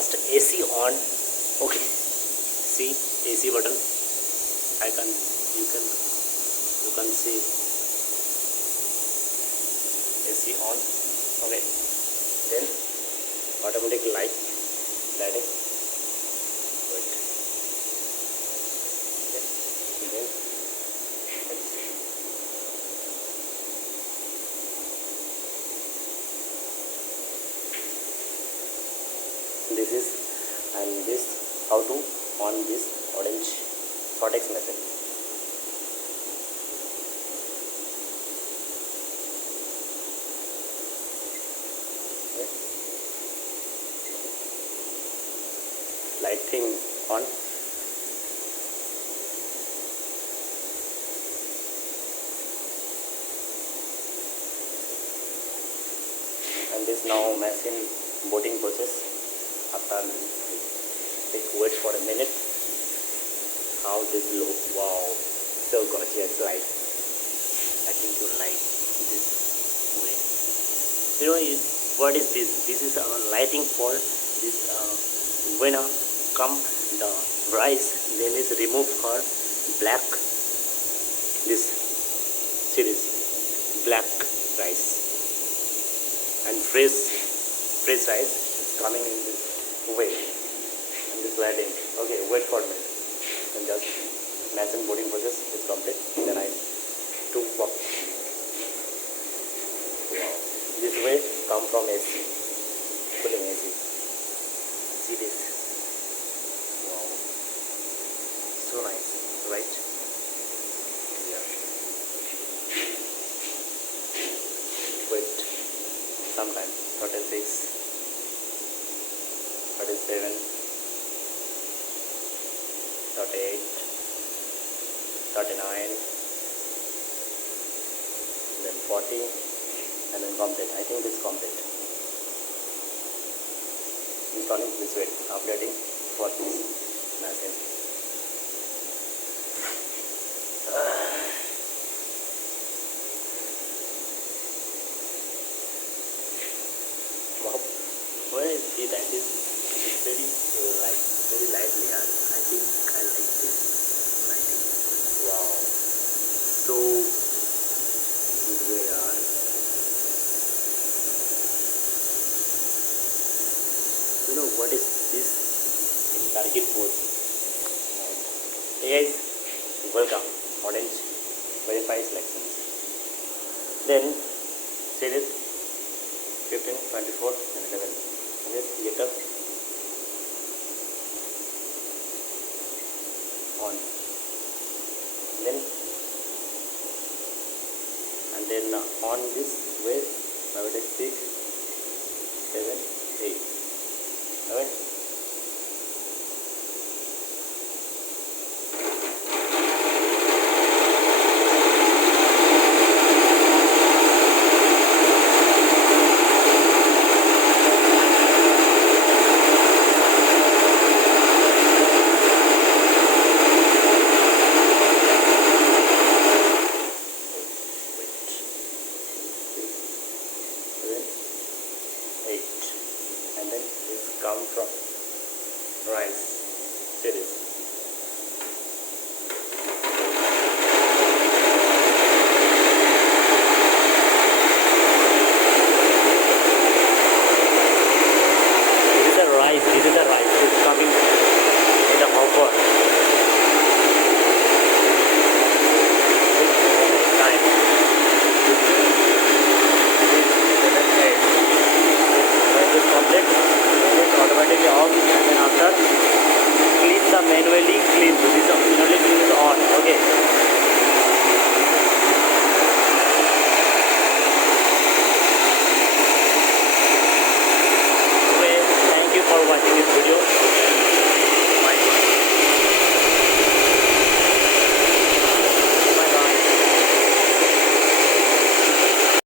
first AC on. Okay, see AC button. You can see AC on. Okay, then automatic lighting. Wait. Okay. Then this is, and this how to on this orange Sortex machine. Okay. Lighting on. And this now machine booting process. After wait for a minute. How this look? Wow, so gorgeous light. I think you like this way. You know what is this? This is lighting for this. When come the rice, then is remove her black. This series black rice and fresh rice is coming in this way. And this lighting. Okay, wait for a minute. And just machine boarding process is complete. Then I took work. Wow. This way come from AC. Cooling AC. See this. Wow. So nice, right? Yeah. Wait. Sometime. 36. 37, 38, 39, then 40, and then complete. I think this complete. Installing this way, updating for this machine. Wow, where is see that is? It's very lively. I think I like this lighting. Wow, so good way. You know what is this in target board? Hey guys, welcome. Orange verify selections. Then series 15, 24, and 11. And this get up. On, then on this way I will take 6, 7, 8. Okay. Come from rice series. This is the rice. It's coming in the hopper. Time. When this complete, automatically off, and then after clean the manually clean. This manually clean is on. Okay. Okay. Thank you for watching this video.